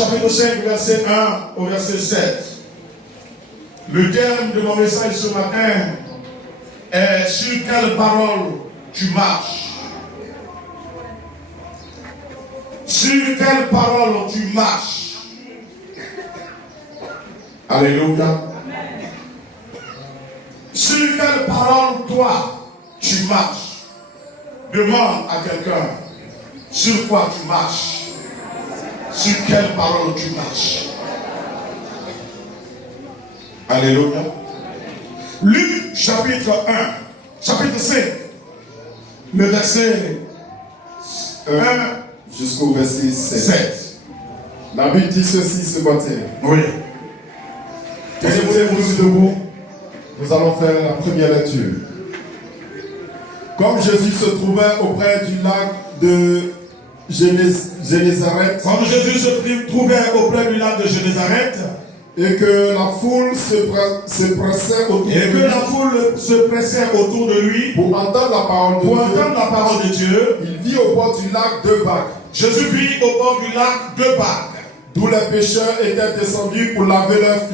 chapitre 5, verset 1 au verset 7. Le thème de mon message ce matin est sur quelle parole tu marches. Sur quelle parole tu marches. Alléluia. Sur quelle parole toi tu marches. Demande à quelqu'un sur quoi tu marches. Sur quelle parole tu marches. Alléluia. Luc chapitre 1, chapitre 5, le verset 1 jusqu'au verset 7. La Bible dit ceci ce matin. Oui. Mettez-vous debout. Nous allons faire la première lecture. Comme Jésus se trouvait auprès du lac de Génézareth. Comme Jésus se trouvait auprès du lac de Génézareth. Et que la foule se pressait autour de lui. Pour entendre la parole de Dieu. Il vit au bord du lac deux barques. Jésus vit au bord du lac deux barques. D'où les pêcheurs étaient descendus pour laver leurs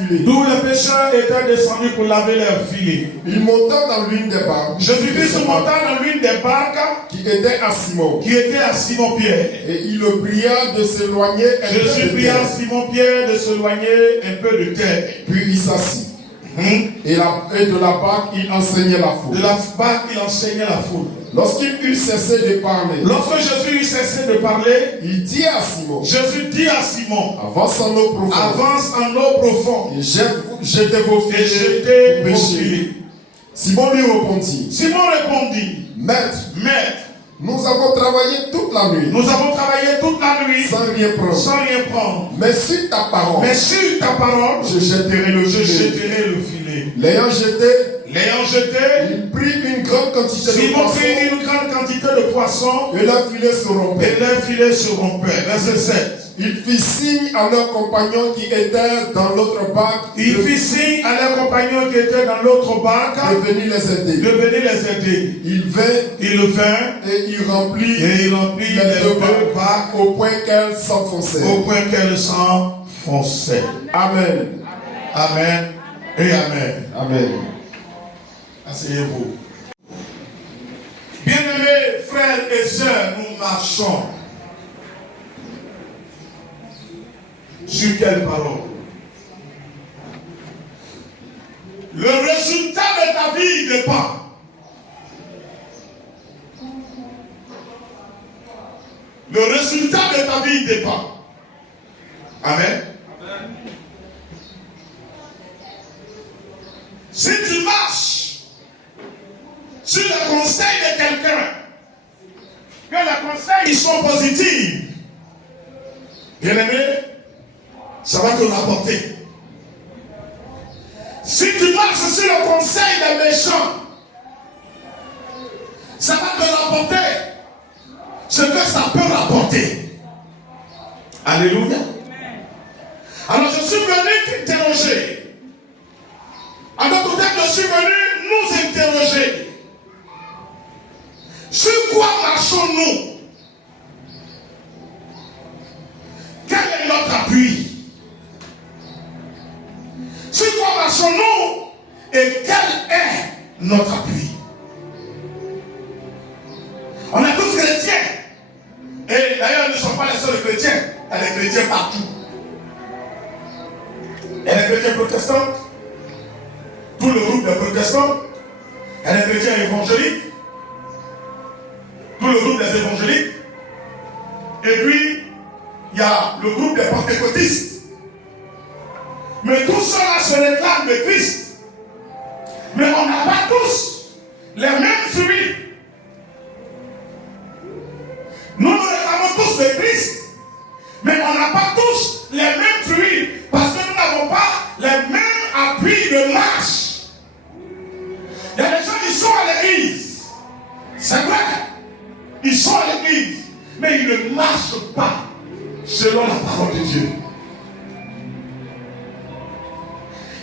filets. Il monta dans l'une des barques. Jésus-Christ se monta dans l'une des barques qui était à Simon. Pierre. Et il le pria de s'éloigner un peu de terre. Jésus pria Simon Pierre de s'éloigner un peu de terre. Puis il s'assit. Et de la barque, il enseignait la foule. Lorsqu'il eut cessé de parler, lorsque Jésus eut cessé de parler, il dit à Simon, Jésus dit à Simon, avance en eau profonde, et jetez vos filets. Simon lui répondit, Maître, nous avons travaillé toute la nuit. Sans rien prendre. Mais sur ta parole, je jetterai le filet. L'ayant jeté, il prit une grande quantité de poissons. Et leurs filets se rompaient. Verset 7. Il fit signe à leurs compagnons qui étaient dans l'autre barque. De venir les aider. Il vint et il remplit les deux barques au point qu'elles s'enfonçaient. Amen. Amen et amen. Amen. Asseyez-vous. Bien-aimés frères et sœurs, nous marchons. Sur quelle parole? Le résultat de ta vie dépend. Le résultat de ta vie dépend. Amen. Si tu marches sur le conseil de quelqu'un, que les conseils sont positifs, bien aimé, ça va te rapporter. Si tu marches sur le conseil des méchants, ça va te rapporter ce que ça peut rapporter. Alléluia. Alors je suis venu t'interroger. En d'autres termes, je suis venu nous interroger. Sur quoi marchons-nous? Quel est notre appui? Sur quoi marchons-nous et quel est notre appui? On est tous chrétiens. Et d'ailleurs, nous ne sommes pas les seuls chrétiens. Il y a des chrétiens partout. Il y a des chrétiens protestants. Tout le groupe des protestants. Il y a des chrétiens évangéliques. Tout le groupe des évangéliques. Et puis, il y a le groupe des pentecôtistes. Mais tout cela se réclame de Christ. Mais on n'a pas tous les mêmes fruits. Nous nous réclamons tous de Christ. Mais on n'a pas tous les mêmes fruits. Parce que nous n'avons pas les mêmes appuis de marche. Il y a des gens qui sont à l'église. C'est vrai. Ils sont à l'église. Mais ils ne marchent pas selon la parole de Dieu.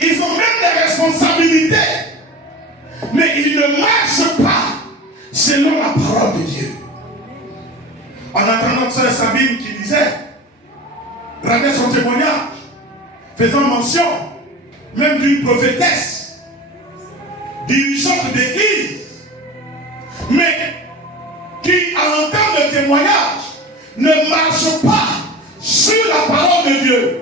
Ils ont même des responsabilités. Mais ils ne marchent pas selon la parole de Dieu. On entend notre sœur Sabine qui disait, rendait son témoignage, faisant mention même d'une prophétesse, dirigeante d'église, mais qui, à entendre le témoignage, ne marche pas sur la parole de Dieu.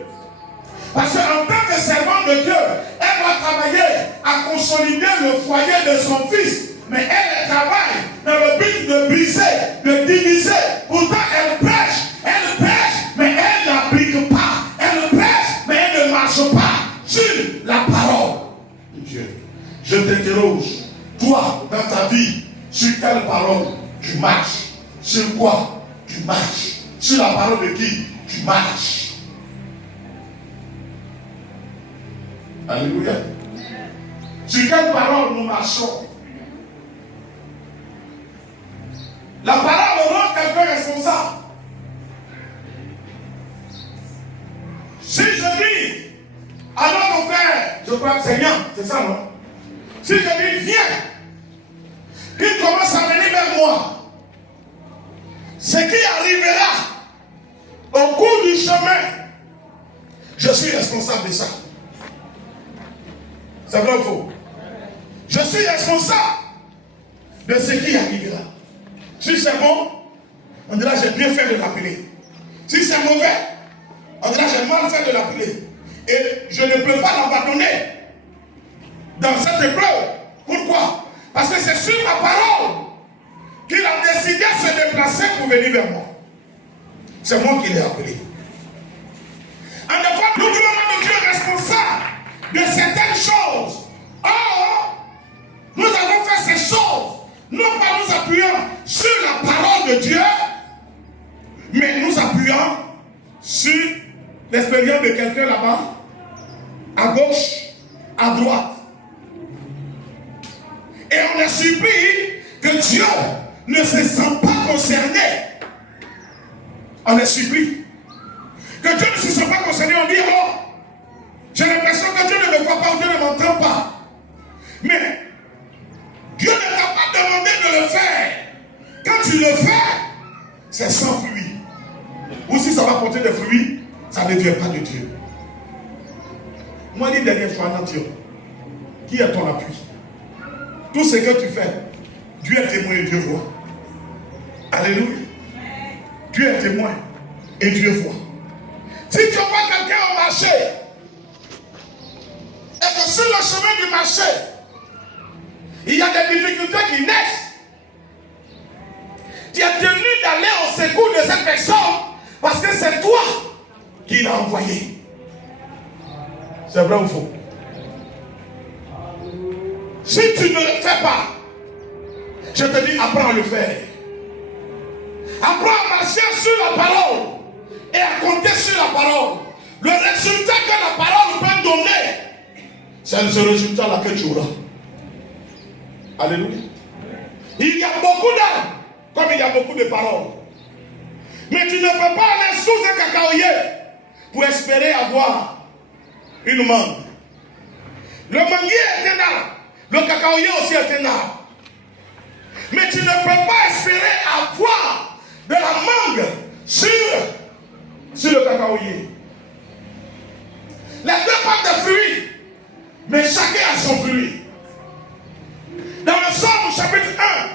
Parce qu'en tant que servante de Dieu, elle va travailler à consolider le foyer de son fils. Mais elle travaille dans le but de briser, de diviser. Pourtant, elle prêche, mais elle n'applique pas. Elle prêche, mais elle ne marche pas sur la parole de Dieu. Je t'interroge, toi, dans ta vie, sur quelle parole tu marches? Sur quoi tu marches? Sur la parole de qui tu marches? Alléluia. Sur quelle parole nous marchons? La parole rend quelqu'un responsable. Si je dis à notre frère, je crois que c'est Seigneur, c'est ça, non? Si je dis viens, il commence à venir vers moi. Ce qui arrivera au cours du chemin, je suis responsable de ça. C'est vrai ou faux? Je suis responsable de ce qui arrivera. Si c'est bon, on dira j'ai bien fait de l'appeler. Si c'est mauvais, on dira j'ai mal fait de l'appeler. Et je ne peux pas l'abandonner dans cette épreuve. Pourquoi? Parce que c'est sur ma parole qu'il a décidé de se déplacer pour venir vers moi. C'est moi qui l'ai appelé. En effet, nous devons rendre Dieu responsable de certaines choses. Or, nous avons fait ces choses, non pas nous appuyant sur la parole de Dieu, mais nous appuyant sur l'expérience de quelqu'un là-bas, à gauche, à droite. Et on a surpris que Dieu ne se sent pas concerné. On est surpris que Dieu ne se sent pas concerné. On dit, oh, j'ai l'impression que Dieu ne me voit pas ou Dieu ne m'entend pas. Mais Dieu ne t'a pas demandé de le faire. Quand tu le fais, c'est sans fruit. Ou si ça va porter des fruits, ça ne vient pas de Dieu. Moi, une dernière fois, Dieu, qui est ton appui? Tout ce que tu fais, Dieu est témoin et Dieu voit. Alléluia. Dieu est témoin et Dieu voit. Si tu vois quelqu'un au marché, et que sur le chemin du marché, il y a des difficultés qui naissent, tu es tenu d'aller au secours de cette personne parce que c'est toi qui l'as envoyé. C'est vrai ou faux? Si tu ne le fais pas, je te dis, apprends à le faire. Apprends à marcher sur la parole et à compter sur la parole. Le résultat que la parole peut donner, c'est ce résultat-là que tu auras. Alléluia. Il y a beaucoup d'âmes, comme il y a beaucoup de paroles. Mais tu ne peux pas aller sous un cacaoyer pour espérer avoir une mangue. Le manguier est un arbre. Le cacaoyer aussi est un arbre. Mais tu ne peux pas espérer avoir de la mangue sur le cacaoyer. Les deux portent des fruits, mais chacun a son fruit. Dans le Psaume chapitre 1,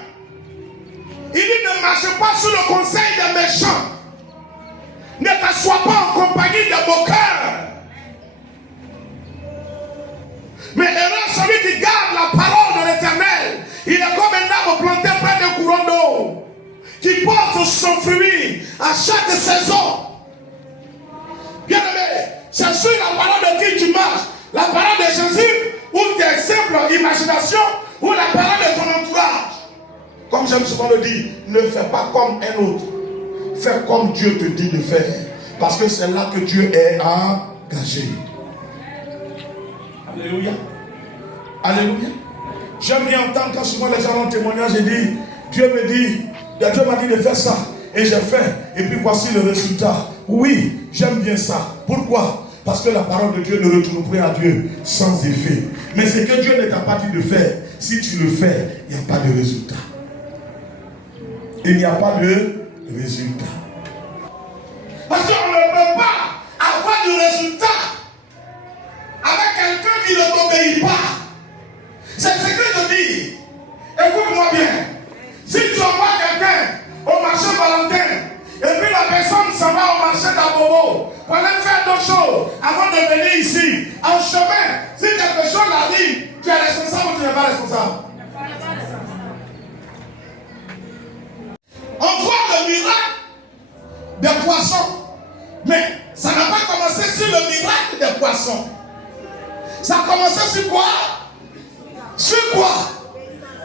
il dit ne marche pas sous le conseil des méchants. Ne t'assois pas en compagnie des moqueurs. Mais heureux celui qui garde la parole de l'Éternel. Il est comme un arbre planté près d'un courant d'eau, qui porte son fruit à chaque saison. Bien aimé, c'est sur la parole de qui tu marches, la parole de Jésus, ou tes simples imaginations, ou la parole de ton entourage. Comme j'aime souvent le dire, ne fais pas comme un autre. Fais comme Dieu te dit de faire. Parce que c'est là que Dieu est engagé. Alléluia. Alléluia. J'aime bien entendre quand souvent les gens ont témoignage et disent, Dieu m'a dit de faire ça. Et j'ai fait. Et puis voici le résultat. Oui, j'aime bien ça. Pourquoi? Parce que la parole de Dieu ne retourne plus à Dieu sans effet. Mais ce que Dieu ne t'a pas dit de faire, si tu le fais, il n'y a pas de résultat. Il n'y a pas de résultat. Parce qu'on ne peut pas du résultat avec quelqu'un qui ne t'obéit pas. C'est ce que je dis. Écoute-moi bien. Si tu envoies quelqu'un au marché Valentin, et puis la personne s'en va au marché d'Abobo pour aller faire d'autres choses avant de venir ici, en chemin, si quelque chose arrive, tu es responsable ou tu n'es pas responsable? On voit le miracle des poissons, mais ça n'a pas commencé sur le miracle des poissons. Ça a commencé sur quoi? Sur quoi?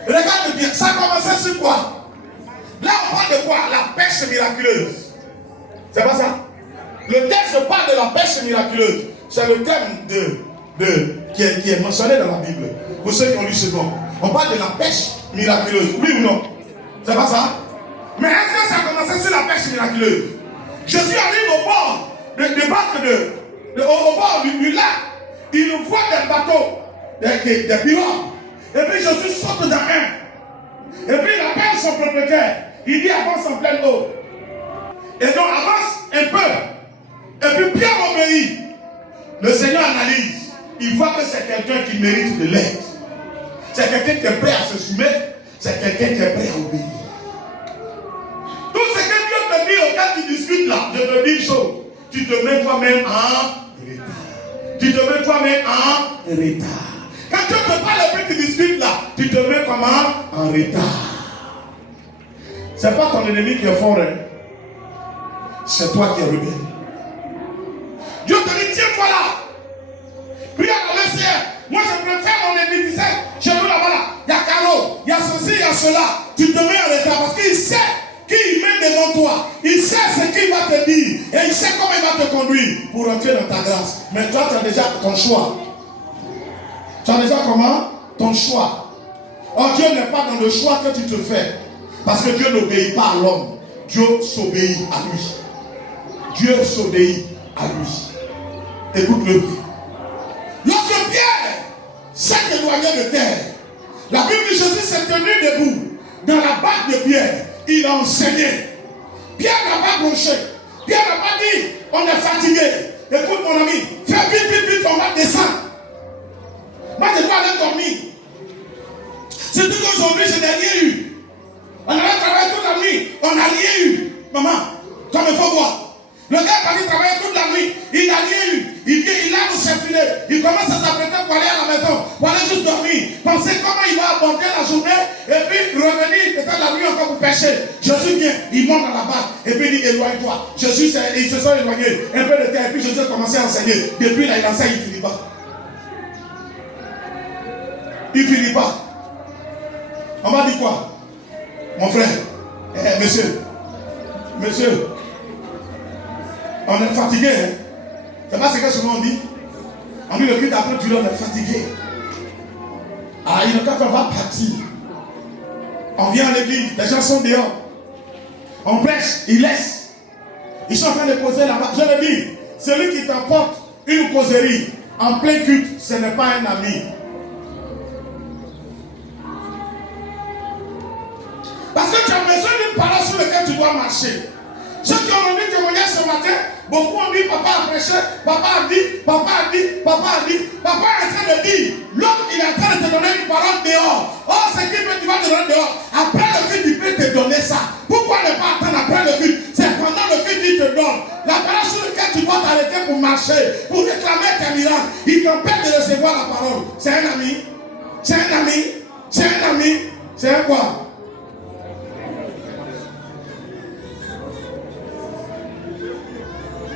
Regarde bien, ça a commencé sur quoi? Là, on parle de quoi? La pêche miraculeuse. C'est pas ça? Le texte parle de la pêche miraculeuse. C'est le thème qui est mentionné dans la Bible. Pour ceux qui ont lu ce nom. On parle de la pêche miraculeuse. Oui ou non? C'est pas ça? Mais est-ce que ça a commencé sur la pêche miraculeuse? Jésus arrive au bord au bord du lac. Il voit des bateaux, des pirogues. Et puis Jésus saute dans un. Et puis il appelle son propriétaire. Il dit avance en pleine eau. Et donc avance un peu. Et puis Pierre obéit. Le Seigneur analyse. Il voit que c'est quelqu'un qui mérite de l'aide. C'est quelqu'un qui est prêt à se soumettre. C'est quelqu'un qui est prêt à obéir. Tout ce que Dieu te dit auquel tu discutes là, je te dis une chose. Tu te mets toi-même en retard. Tu te mets toi-même en retard. Quand Dieu te parle et puis tu discutes là, tu te mets comment? En retard. C'est pas ton ennemi qui est fort, hein? C'est toi qui es rebelle. Dieu te dit, tiens-toi là. Prie à le ciel. Moi je préfère mon ennemi, tu sais, chez nous là-bas là, il y a Caro, il y a ceci, il y a cela. Tu te mets en retard parce qu'il sait qui met devant toi. Il sait ce qu'il va te dire. Et il sait comment il va te conduire pour entrer dans ta grâce. Mais toi, tu as déjà ton choix. Tu as déjà comment? Ton choix. Or Dieu n'est pas dans le choix que tu te fais. Parce que Dieu n'obéit pas à l'homme. Dieu s'obéit à lui. Dieu s'obéit à lui. Écoute-le bien. Lorsque Pierre s'est éloigné de terre, la Bible dit Jésus s'est tenu debout. Dans la barque de Pierre, il a enseigné. Pierre n'a pas bronché. Pierre n'a pas dit on est fatigué. Écoute mon ami, fais vite, vite, vite, on va descendre. Moi je dois aller dormir. C'est tout qu'aujourd'hui je n'ai rien eu. On allait travailler toute la nuit, on n'a rien eu. Maman, comme il faut voir. Le gars est parti travailler toute la nuit, il n'a rien eu. Il a nous circulé. Il commence à s'apprêter pour aller à la maison, pour aller juste dormir. Penser comment il va aborder la journée et puis revenir peut-être la nuit encore pour pêcher. Jésus vient, il monte dans la barque et puis il dit éloigne-toi. Jésus ils se sont éloignés un peu de terre et puis Jésus a commencé à enseigner. Depuis là il enseigne, il ne finit pas. Il ne finit pas. On m'a dit quoi? Mon frère, monsieur, on est fatigué, hein? C'est pas ce que souvent on dit. On dit le culte après du on est fatigué. Ah, il est quand on va partir. On vient à l'église, les gens sont dehors. On prêche, ils laissent. Ils sont en train de causer là-bas. Je le dis, celui qui t'apporte une causerie en plein culte, ce n'est pas un ami. Parce que tu as besoin d'une parole sur laquelle tu dois marcher. Ceux qui ont rendu témoignage ce matin, beaucoup ont dit papa a prêché, papa a dit, papa a dit, papa a dit. Papa est en train de dire, l'homme il est en train de te donner une parole dehors. Oh, ce qui peut tu vas te donner dehors. Après le culte, il peut te donner ça. Pourquoi ne pas attendre après le culte? C'est pendant le culte qu'il te donne. La parole sur laquelle tu dois t'arrêter pour marcher, pour réclamer tes miracles. Il t'empêche de recevoir la parole. C'est un ami. C'est un ami. C'est un ami. C'est un quoi?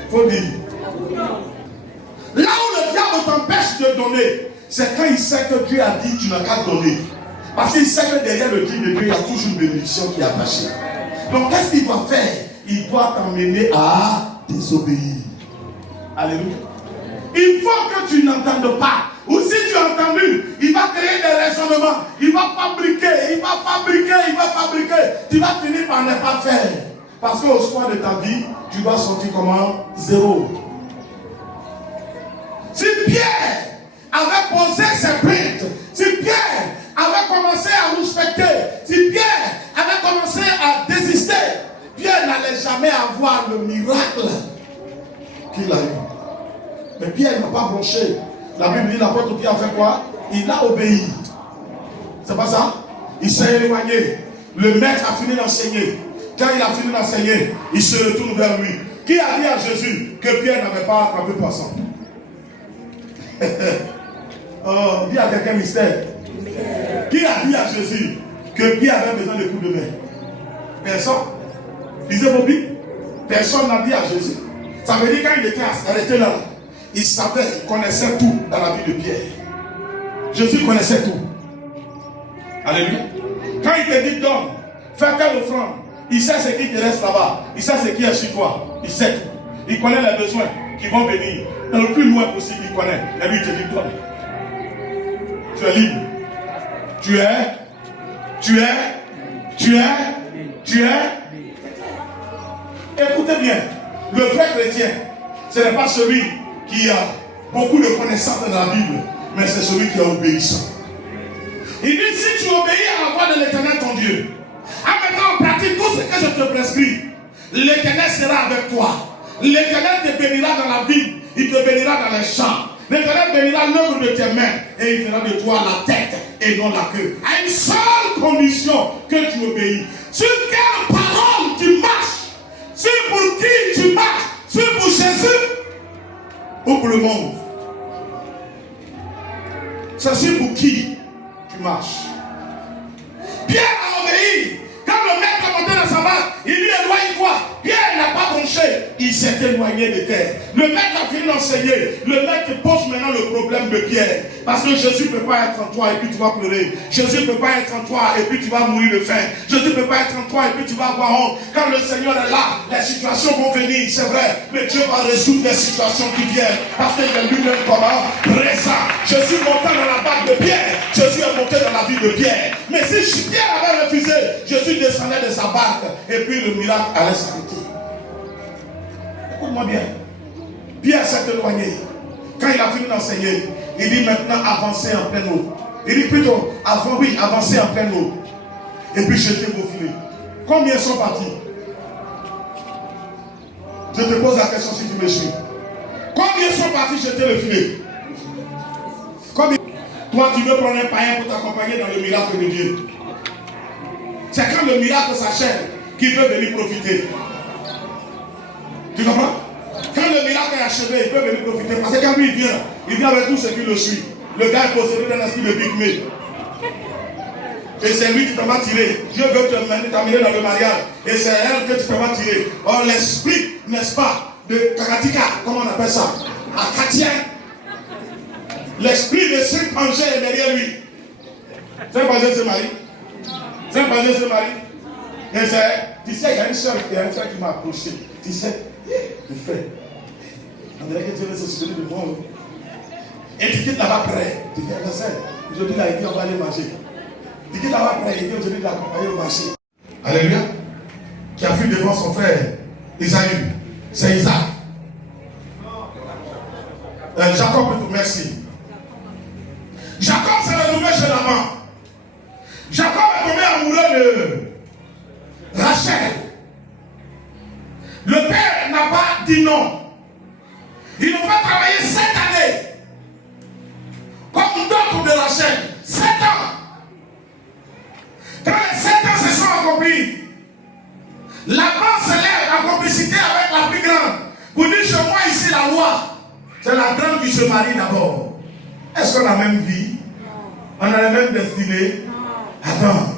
Faut dire. Là où le diable t'empêche de donner, c'est quand il sait que Dieu a dit tu n'as qu'à donner. Parce qu'il sait que derrière le dit de Dieu, il y a toujours une bénédiction qui est attachée. Donc qu'est-ce qu'il doit faire? Il doit t'emmener à désobéir. Alléluia. Il faut que tu n'entendes pas. Ou si tu as entendu, il va créer des raisonnements. Il va fabriquer. Tu vas finir par ne pas faire. Parce qu'au soir de ta vie, tu vas sortir comment? Zéro. Si Pierre avait posé ses plaintes, si Pierre avait commencé à respecter, si Pierre avait commencé à désister, Pierre n'allait jamais avoir le miracle qu'il a eu. Pierre n'a pas bronché. La Bible dit l'apôtre Pierre a fait quoi? Il a obéi. C'est pas ça? Il s'est éloigné. Le maître a fini d'enseigner. Quand il a fini d'enseigner, il se retourne vers lui. Qui a dit à Jésus que Pierre n'avait pas attrapé poisson? Oh, dis à quelqu'un mystère. Qui a dit à Jésus que Pierre avait besoin de coups de main? Personne. Lisez vos Bibles. Personne n'a dit à Jésus. Ça veut dire quand il était arrêté là, il savait, il connaissait tout dans la vie de Pierre. Jésus connaissait tout. Alléluia. Quand il te dit d'homme, fais telle offrande, il sait ce qui te reste là-bas. Il sait ce qui est sur toi. Il sait tout. Il connaît les besoins qui vont venir. Dans le plus loin possible, il connaît. Et lui, il te dit donne. Tu es libre. Tu es. Écoutez bien. Le vrai chrétien, ce n'est pas celui qui a beaucoup de connaissances dans la Bible, mais c'est celui qui est obéissant. Il dit, si tu obéis à la voix de l'Éternel ton Dieu, en mettant en pratique tout ce que je te prescris, l'Éternel sera avec toi. L'Éternel te bénira dans la vie, il te bénira dans les champs. L'Éternel bénira l'œuvre de tes mains et il fera de toi la tête et non la queue. À une seule condition, que tu obéis. Sur quelle parole tu marches? C'est pour qui tu marches? C'est pour Jésus ou pour le monde? C'est pour qui tu marches? Pierre a obéi. Quand le maître a monté dans sa barque, il dit éloigne-toi. Pierre n'a pas bronché, il s'est éloigné de terre. Le maître a fini d'enseigner. Le maître pose maintenant le problème de Pierre. Parce que Jésus ne peut pas être en toi et puis tu vas pleurer. Jésus ne peut pas être en toi et puis tu vas mourir de faim. Jésus ne peut pas être en toi et puis tu vas avoir honte. Quand le Seigneur est là, les situations vont venir, c'est vrai. Mais Dieu va résoudre les situations qui viennent. Parce qu'il est lui-même comment? Présent. Jésus montant dans la barque de Pierre. Jésus est monté dans la vie de Pierre. Mais si Pierre avait refusé, Jésus descendait de sa barque et puis le miracle allait s'arrêter. Écoute-moi bien. Pierre s'est éloigné. Quand il a fini d'enseigner, il dit maintenant avancez en pleine eau. Il dit plutôt avancez en pleine eau. Et puis jetez vos filets. Combien sont partis? Je te pose la question si tu me suis. Combien sont partis jeter le filet? Combien? Toi tu veux prendre un païen pour t'accompagner dans le miracle de Dieu. C'est quand le miracle s'achève qu'il peut venir profiter. Tu comprends? Quand le miracle est achevé, il peut venir profiter. Parce que quand lui il vient avec tout ce qui le suit. Le gars est possédé d'un esprit de pygmée. Et c'est lui qui t'en va tirer. Dieu veut t'amener dans le mariage. Et c'est elle que tu t'en vas tirer. Or l'esprit, n'est-ce pas, de Kakatika, comment on appelle ça? Akatien. L'esprit de Saint-Angers est derrière lui. Saint-Angers se marie. Saint-Angers se marie. Et tu sais, il y a une soeur qui m'a approché. Tu sais, le frère, on dirait que Dieu veut se souvenir de moi. Et tu quittes là-bas près. Tu dis, aujourd'hui, là, il dit, on va aller manger. Tu quittes là-bas près, il dit, aujourd'hui, il l'accompagner au marché. Alléluia. Qui a vu devant son frère, Isaïe. C'est Isaac. Jacob, merci. Jacob s'est retrouvé chez Laban. Jacob est tombé amoureux de Rachel. Le père n'a pas dit non. Ils l'ont fait travailler 7 années. Comme d'autres de Rachel. 7 ans. Quand les 7 ans se sont accomplis, Laban se lève en complicité avec la plus grande. Pour dire chez moi ici la loi. C'est la grande qui se marie d'abord. Est-ce qu'on a la même vie? On a la même destinée? Attends.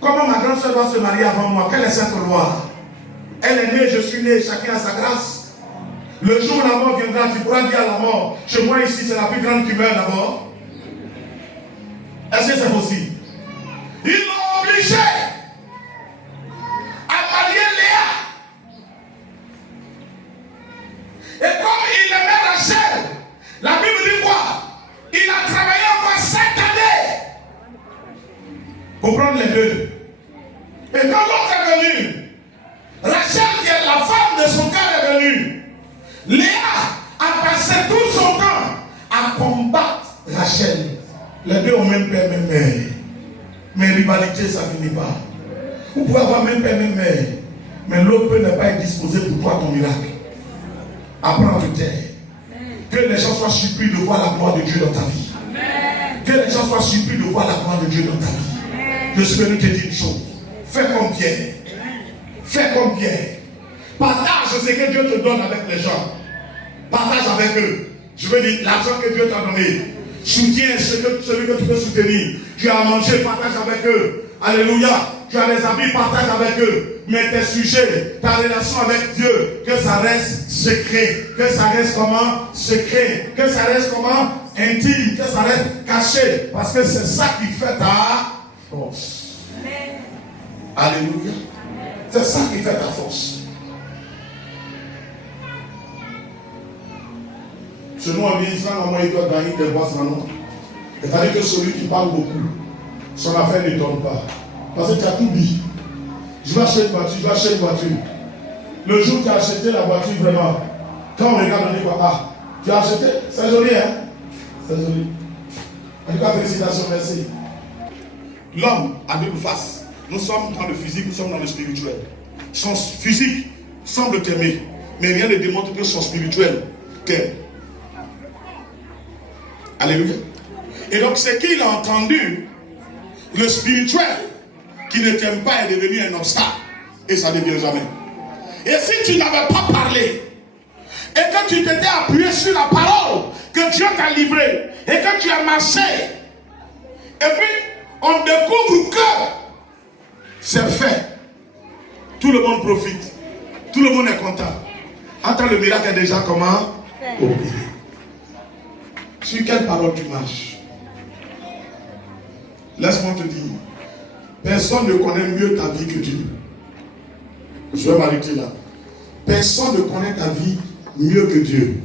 Comment ma grande soeur doit se marier avant moi? Quelle est cette loi? Elle est née, je suis né, chacun a sa grâce. Le jour où la mort viendra, tu pourras dire à la mort, chez moi ici, c'est la plus grande qui meurt d'abord. Est-ce que c'est possible? Ils l'ont obligé à marier Léa. Et comme il aimait Rachel, la Bible dit quoi? Il a travaillé encore 7 années pour prendre les deux. Et quand l'autre est venu, Rachel, qui est la femme de son cœur, est venue. Léa a passé tout son temps à combattre Rachel. Les deux ont même père, même mère. Mais rivalité, ça ne finit pas. Vous pouvez avoir même père, même mère. Mais l'autre peut ne pas être disposé pour toi ton miracle. Apprends à te taire. Que les gens soient surpris de voir la gloire de Dieu dans ta vie. Amen. Que les gens soient surpris de voir la gloire de Dieu dans ta vie. Amen. Je suis venu te dire une chose. Fais comme Pierre. Fais comme Pierre. Partage ce que Dieu te donne avec les gens. Partage avec eux. Je veux dire, l'argent que Dieu t'a donné. Soutiens celui que tu peux soutenir. Tu as à manger, partage avec eux. Alléluia. Tu as les habits, partage avec eux. Mais tes sujets, ta relation avec Dieu, que ça reste secret. Que ça reste comment? Secret. Que ça reste comment? Intime. Que ça reste caché. Parce que c'est ça qui fait ta force. Amen. Alléluia. C'est ça qui fait ta force. Chez nous, en ministre, comment il doit gagner des voix sans nom. C'est-à-dire que celui qui parle beaucoup, son affaire ne tombe pas. Parce que tu as tout dit. Je vais acheter une voiture, je vais acheter une voiture. Le jour où tu as acheté la voiture, vraiment, quand on regarde, on dit quoi? Ah, tu as acheté? C'est joli, hein? C'est joli. En tout cas, félicitations, merci. L'homme a deux faces. Nous sommes dans le physique, nous sommes dans le spirituel. Son physique semble t'aimer, mais rien ne démontre que son spirituel t'aime. Alléluia. Et donc, ce qu'il a entendu, le spirituel qui ne t'aime pas est devenu un obstacle. Et ça ne devient jamais. Et si tu n'avais pas parlé, et que tu t'étais appuyé sur la parole que Dieu t'a livrée, et que tu as marché, et puis on découvre que c'est fait. Tout le monde profite. Tout le monde est content. Attends, le miracle est déjà comment? Opéré. Sur quelle parole tu marches? Laisse-moi te dire, personne ne connaît mieux ta vie que Dieu. Je vais m'arrêter là. Personne ne connaît ta vie mieux que Dieu.